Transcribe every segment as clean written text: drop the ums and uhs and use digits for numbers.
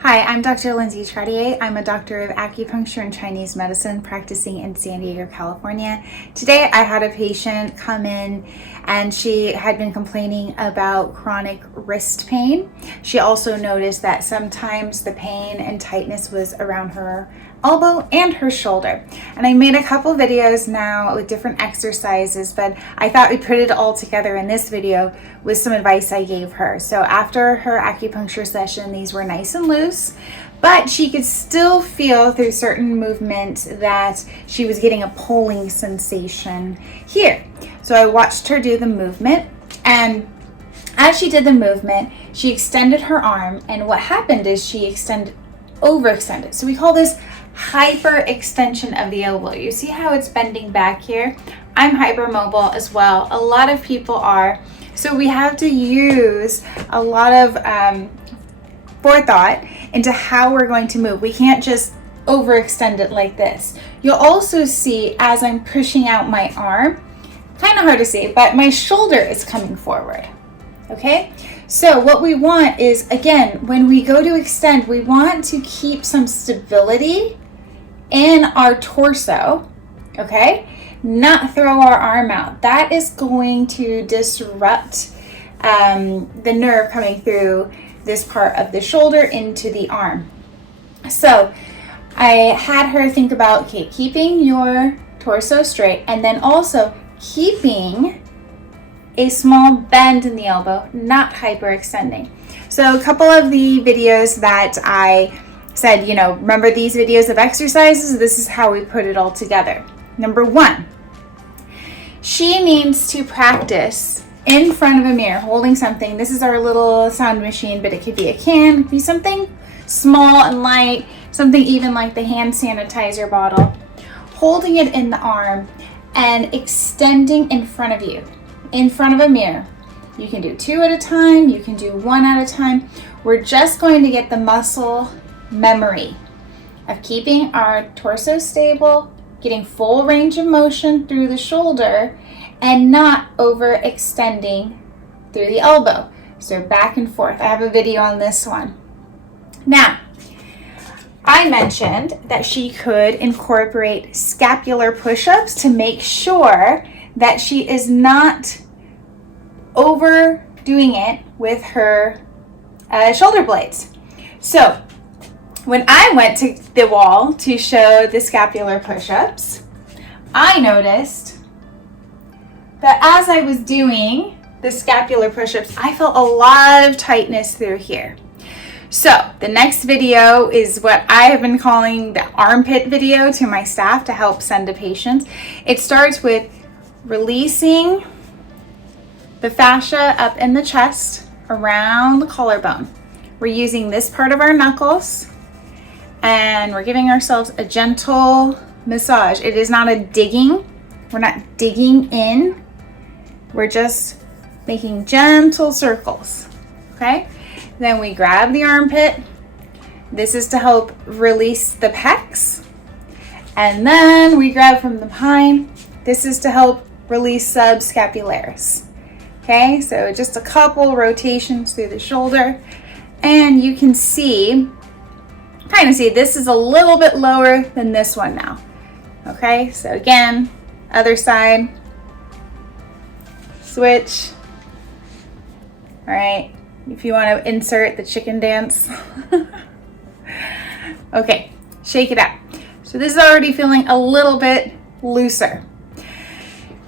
Hi, I'm Dr. Lindsay Trottier. I'm a doctor of acupuncture and Chinese medicine practicing in San Diego, California. Today I had a patient come in and she had been complaining about chronic wrist pain. She also noticed that sometimes the pain and tightness was around her elbow and her shoulder. And I made a couple videos now with different exercises, but I thought we'd put it all together in this video with some advice I gave her. So after her acupuncture session, these were nice and loose, but she could still feel through certain movement that she was getting a pulling sensation here. So I watched her do the movement, and as she did the movement, she extended her arm, and what happened is she overextended. So we call this hyperextension of the elbow. You see how it's bending back here? I'm hypermobile as well. A lot of people are. So we have to use a lot of forethought into how we're going to move. We can't just overextend it like this. You'll also see as I'm pushing out my arm, kind of hard to see, but my shoulder is coming forward. Okay, so what we want is, again, when we go to extend, we want to keep some stability in our torso, okay? Not throw our arm out. That is going to disrupt the nerve coming through this part of the shoulder into the arm. So I had her think about, okay, keeping your torso straight and then also keeping a small bend in the elbow, not hyperextending. So a couple of the videos that I said, remember these videos of exercises? This is how we put it all together. Number one, she needs to practice in front of a mirror, holding something. This is our little sound machine, but it could be a can, it could be something small and light, something even like the hand sanitizer bottle. Holding it in the arm and extending in front of you, in front of a mirror. You can do 2 at a time, you can do 1 at a time. We're just going to get the muscle memory of keeping our torso stable, getting full range of motion through the shoulder, and not overextending through the elbow. So back and forth. I have a video on this one. Now, I mentioned that she could incorporate scapular push-ups to make sure that she is not overdoing it with her shoulder blades. So when I went to the wall to show the scapular push-ups, I noticed that as I was doing the scapular push-ups, I felt a lot of tightness through here. So the next video is what I have been calling the armpit video to my staff to help send to patients. It starts with releasing the fascia up in the chest around the collarbone. We're using this part of our knuckles and we're giving ourselves a gentle massage. It is not a digging. We're not digging in. We're just making gentle circles, okay? Then we grab the armpit. This is to help release the pecs. And then we grab from the behind. This is to help release subscapularis. Okay, so just a couple rotations through the shoulder. And you can see, this is a little bit lower than this one now. Okay, so again, other side. Switch. All right, if you want to insert the chicken dance. Okay, shake it out. So this is already feeling a little bit looser.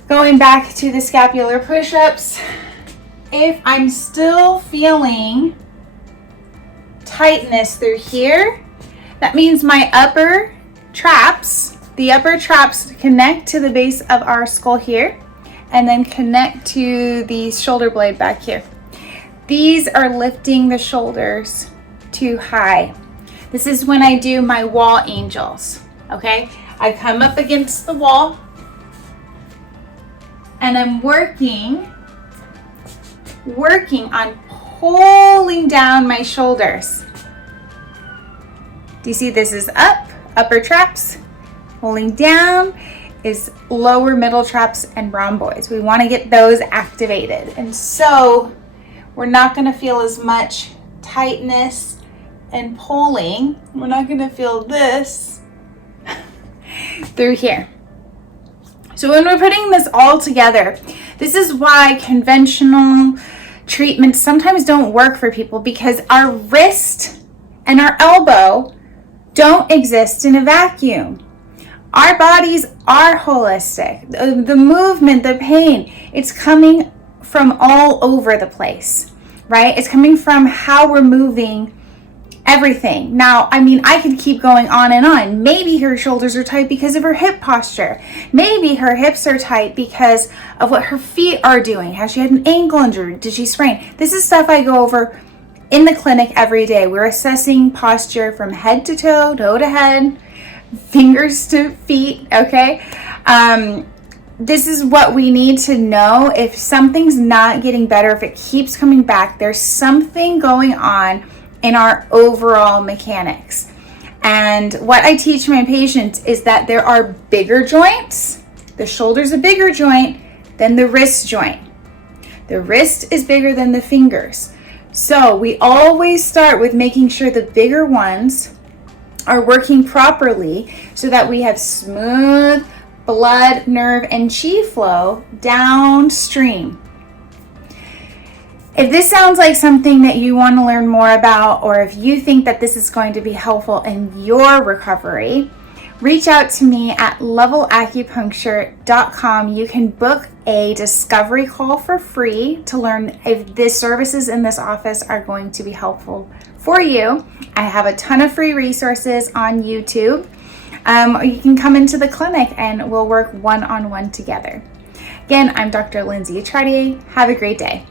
Going back to the scapular push-ups, if I'm still feeling tightness through here, that means my upper traps, connect to the base of our skull here, and then connect to the shoulder blade back here. These are lifting the shoulders too high. This is when I do my wall angels, okay? I come up against the wall and I'm working on pulling down my shoulders. Do you see this is up, upper traps, pulling down is lower middle traps and rhomboids. We want to get those activated. And so we're not going to feel as much tightness and pulling. We're not going to feel this through here. So when we're putting this all together, this is why conventional treatments sometimes don't work for people, because our wrist and our elbow don't exist in a vacuum. Our bodies are holistic. The movement, the pain, it's coming from all over the place, right? It's coming from how we're moving everything. Now, I mean, I could keep going on and on. Maybe her shoulders are tight because of her hip posture. Maybe her hips are tight because of what her feet are doing. Has she had an ankle injury? Did she sprain? This is stuff I go over in the clinic every day. We're assessing posture from head to toe, toe to head, fingers to feet, okay? This is what we need to know. If something's not getting better, if it keeps coming back, there's something going on in our overall mechanics. And what I teach my patients is that there are bigger joints. The shoulder's a bigger joint than the wrist joint. The wrist is bigger than the fingers. So we always start with making sure the bigger ones are working properly so that we have smooth blood, nerve, and chi flow downstream. If this sounds like something that you want to learn more about, or if you think that this is going to be helpful in your recovery, reach out to me at levelacupuncture.com. You can book a discovery call for free to learn if the services in this office are going to be helpful for you. I have a ton of free resources on YouTube. Or you can come into the clinic and we'll work one-on-one together. Again, I'm Dr. Lindsay Trottier. Have a great day.